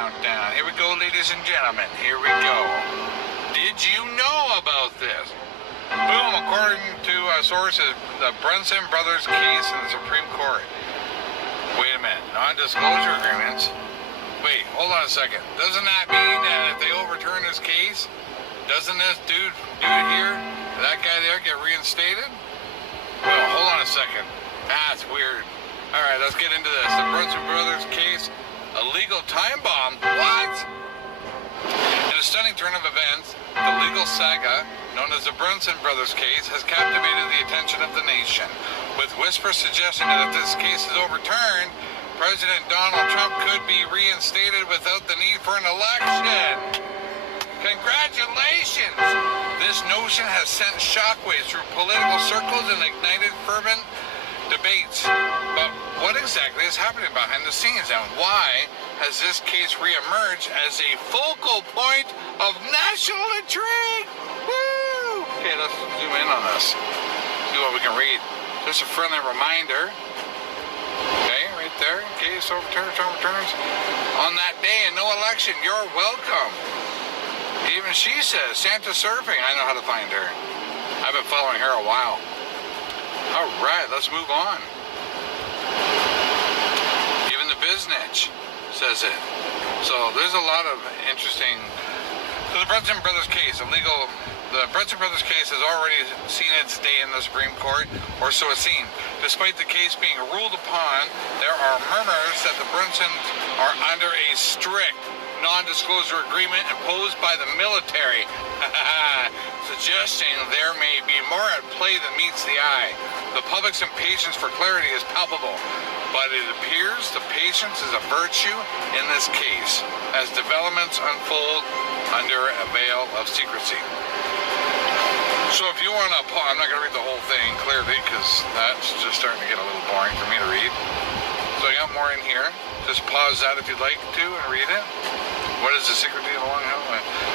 countdown. Here we go, ladies and gentlemen. Here we go. Did you know about this? Boom, according to sources, the Brunson brothers case in the Supreme Court. Wait a minute. Non-disclosure agreements? Wait, hold on a second. Doesn't that mean that if they overturn this case, doesn't this dude here, that guy there, get reinstated? Well, hold on a second. That's weird. All right, let's get into this. The Brunson brothers case, a legal time bomb. What? In a stunning turn of events, the legal saga known as the Brunson brothers case has captivated the attention of the nation, with whispers suggesting that if this case is overturned, President Donald Trump could be reinstated without the need for an election. Congratulations! This notion has sent shockwaves through political circles and ignited fervent debates. But what exactly is happening behind the scenes, and why has this case reemerged as a focal point of national intrigue? Woo! Okay, let's zoom in on this. See what we can read. Just a friendly reminder. Okay, right there. In case Trump returns on that day and no election, you're welcome. Even she says, Santa surfing. I know how to find her. I've been following her a while. All right, let's move on. Even the Biznitch says it. So there's a lot of interesting. So the Brunson brothers case, the Brunson brothers case has already seen its day in the Supreme Court, or so it seemed. Despite the case being ruled upon, there are murmurs that the Brunsons are under a strict non-disclosure agreement imposed by the military, suggesting there may be more at play than meets the eye. The public's impatience for clarity is palpable, but it appears the patience is a virtue in this case, as developments unfold under a veil of secrecy. So if you want to, I'm not going to read the whole thing clearly, because that's just starting to get a little boring for me to read. So I got more in here. Just pause that if you'd like to and read it. What is the secret of the long hill?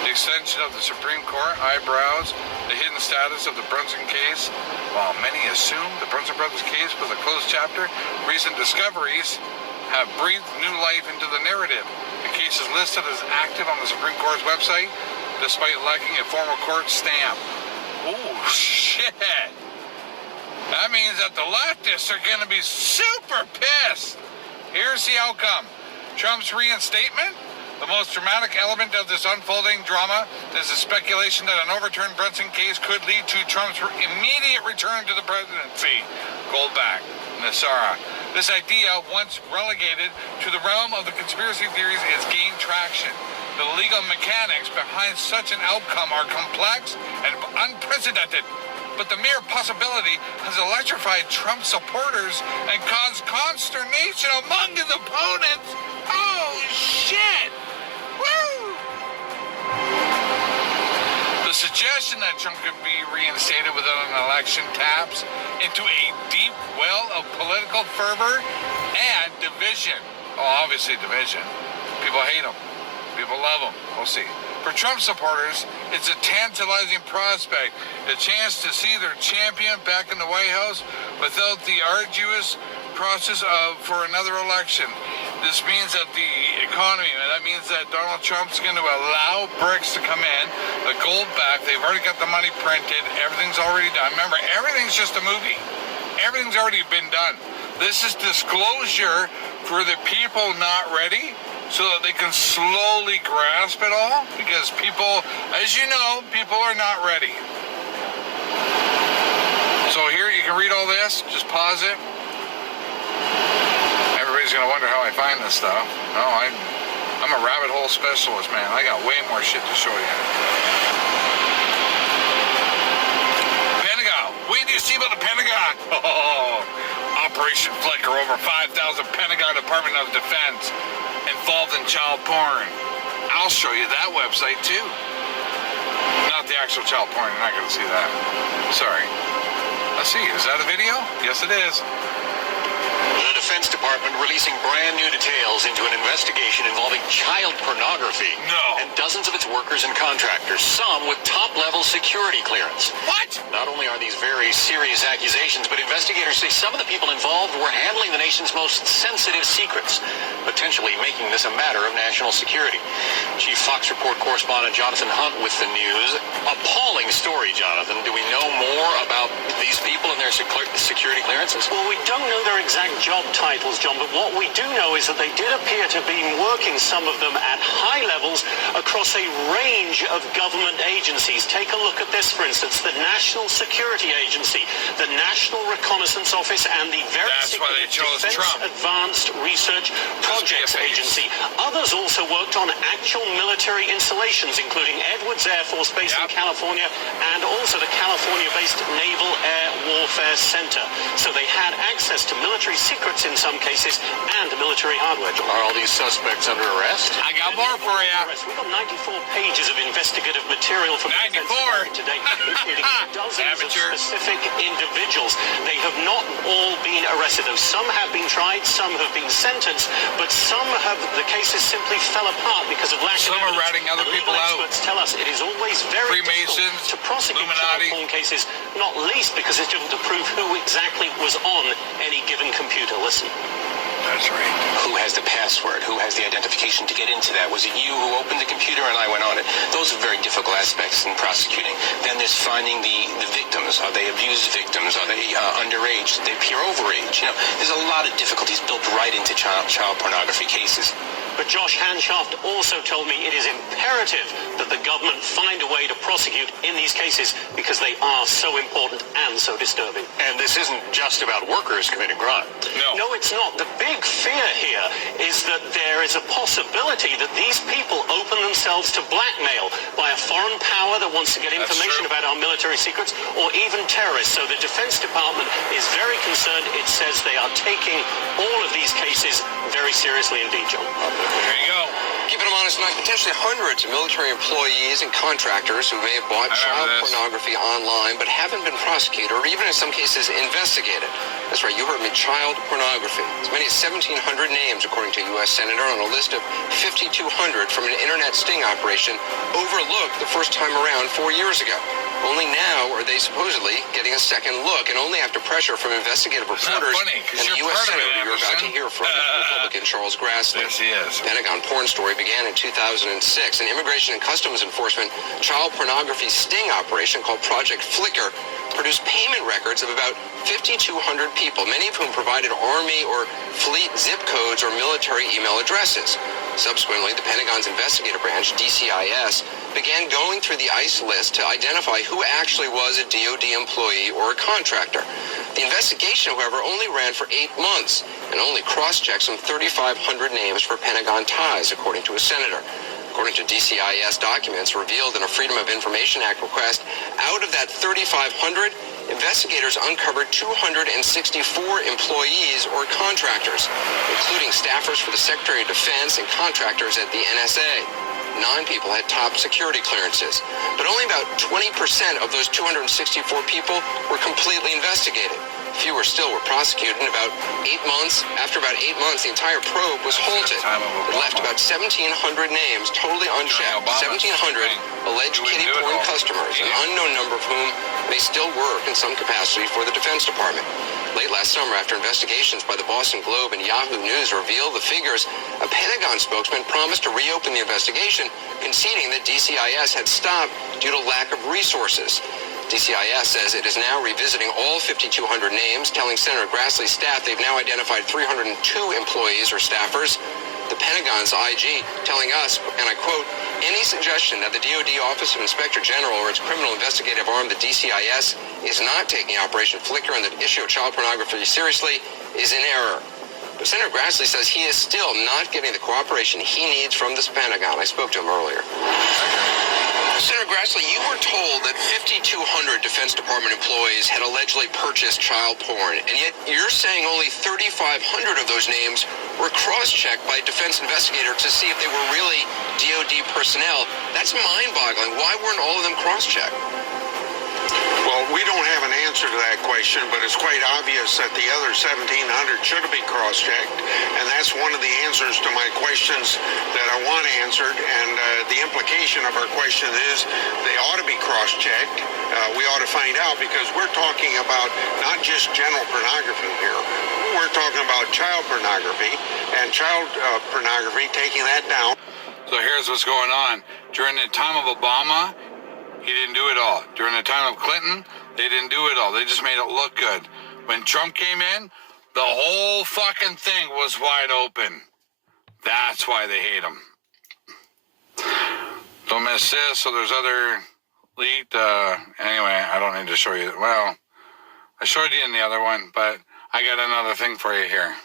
The extension of the Supreme Court, eyebrows, the hidden status of the Brunson case. While many assume the Brunson brothers case was a closed chapter, recent discoveries have breathed new life into the narrative. The case is listed as active on the Supreme Court's website, despite lacking a formal court stamp. Oh, shit. That means that the leftists are going to be super pissed. Here's the outcome. Trump's reinstatement. The most dramatic element of this unfolding drama is the speculation that an overturned Brunson case could lead to Trump's immediate return to the presidency. Goldback, Nassara. This idea, once relegated to the realm of the conspiracy theories, has gained traction. The legal mechanics behind such an outcome are complex and unprecedented, but the mere possibility has electrified Trump supporters and caused consternation among his opponents. Oh, shit! Woo! The suggestion that Trump could be reinstated without an election taps into a deep well of political fervor and division. Oh, obviously division. People hate him. People love him. We'll see. For Trump supporters, it's a tantalizing prospect, a chance to see their champion back in the White House without the arduous process for another election. This means that the economy, that means that Donald Trump's going to allow BRICS to come in, the gold back, they've already got the money printed, everything's already done. Remember, everything's just a movie. Everything's already been done. This is disclosure for the people not ready, so that they can slowly grasp it all, because people, as you know, people are not ready. So here, you can read all this, just pause it. Everybody's going to wonder how I find this stuff. No, I'm a rabbit hole specialist, man. I got way more shit to show you. Pentagon. What do you see about the Pentagon? Oh, Operation Flicker, over 5,000 Pentagon Department of Defense involved in child porn. I'll show you that website too. Not the actual child porn, you're not going to see that. Sorry. Let's see, is that a video? Yes, it is. Defense Department releasing brand new details into an investigation involving child pornography. No. And dozens of its workers and contractors, some with top-level security clearance. What? Not only are these very serious accusations, but investigators say some of the people involved were handling the nation's most sensitive secrets, potentially making this a matter of national security. Chief Fox Report correspondent Jonathan Hunt with the news. Appalling story, Jonathan. Do we know more about these people and their security clearances? Well, we don't know their exact job titles, John, but what we do know is that they did appear to be working, some of them at high levels, across a range of government agencies. Take a look at this, for instance, the National Security Agency, the National Reconnaissance Office, and the very secret Defense Advanced Research Projects Agency. Others also worked on actual military installations, including Edwards Air Force Base in California and also the California-based Naval Air Warfare Center. So they had access to military secrets in some cases and military hardware. Are all these suspects under arrest? I got more for you. We've got 94 pages of investigative material from 94 today, including dozens of specific individuals. They have not all been arrested, though some have been tried, some have been sentenced, but some have, the cases simply fell apart because of lack of evidence. Some are ratting other people out. Experts tell us it is always very difficult to prosecute child porn cases, not least because it's difficult to prove who exactly was on any given computer. Listen. That's right. Who has the password? Who has the identification to get into that? Was it you who opened the computer and I went on it? Those are very difficult aspects in prosecuting. Then there's finding the victims. Are they abused victims? Are they underage? Did they appear overage? You know, there's a lot of difficulties built right into child pornography cases. But Josh Hanshaft also told me it is imperative that the government find a way to prosecute in these cases because they are so important and so disturbing. And this isn't just about workers committing crime. No, it's not. The big fear here is that there is a possibility that these people open themselves to blackmail by a foreign power that wants to get information about our military secrets, or even terrorists. So the Defense Department is very concerned. It says they are taking all of these cases very seriously indeed, John. There you go. Keeping them honest, potentially hundreds of military employees and contractors who may have bought child pornography online but haven't been prosecuted or even in some cases investigated. That's right, you heard me, child pornography. As many as 1,700 names, according to a U.S. Senator, on a list of 5,200 from an internet sting operation overlooked the first time around 4 years ago. Only now are they supposedly getting a second look, and only after pressure from investigative reporters and the U.S. Senator you're about to hear from, Republican Charles Grassley. Yes, he is. The Pentagon porn story began in 2006. An Immigration and Customs Enforcement child pornography sting operation called Project Flicker produced payment records of about 5,200 people, many of whom provided Army or Fleet zip codes or military email addresses. Subsequently, the Pentagon's investigative branch, DCIS, began going through the ICE list to identify who actually was a DoD employee or a contractor. The investigation, however, only ran for 8 months and only cross-checked some 3,500 names for Pentagon ties, according to a senator. According to DCIS documents revealed in a Freedom of Information Act request, out of that 3,500, investigators uncovered 264 employees or contractors, including staffers for the Secretary of Defense and contractors at the NSA. 9 people had top security clearances, but only about 20% of those 264 people were completely investigated. Fewer still were prosecuted in about 8 months. After about 8 months, the entire probe was halted. It left about 1,700 names totally unchecked. 1,700 alleged kiddie porn customers, an unknown number of whom may still work in some capacity for the Defense Department. Late last summer, after investigations by the Boston Globe and Yahoo News revealed the figures, a Pentagon spokesman promised to reopen the investigation, conceding that DCIS had stopped due to lack of resources. DCIS says it is now revisiting all 5,200 names, telling Senator Grassley's staff they've now identified 302 employees or staffers. The Pentagon's IG telling us, and I quote, any suggestion that the DoD Office of Inspector General or its criminal investigative arm, the DCIS, is not taking Operation Flicker and the issue of child pornography seriously is in error. But Senator Grassley says he is still not getting the cooperation he needs from this Pentagon. I spoke to him earlier. Senator Grassley, you were told that 5,200 Defense Department employees had allegedly purchased child porn, and yet you're saying only 3,500 of those names were cross-checked by a defense investigator to see if they were really DoD personnel. That's mind-boggling. Why weren't all of them cross-checked? Well, we don't have an answer to that question, but it's quite obvious that the other 1,700 should have been cross-checked, and that's one of the answers to my questions that I want answered, and the implication of our question is they ought to be cross-checked. We ought to find out, because we're talking about not just general pornography here. We're talking about child pornography, and child pornography, taking that down. So here's what's going on. During the time of Obama, he didn't do it all. During the time of Clinton, they didn't do it all. They just made it look good. When Trump came in, the whole fucking thing was wide open. That's why they hate him. Don't miss this. So there's other leaked. Anyway, I don't need to show you. Well, I showed you in the other one, but I got another thing for you here.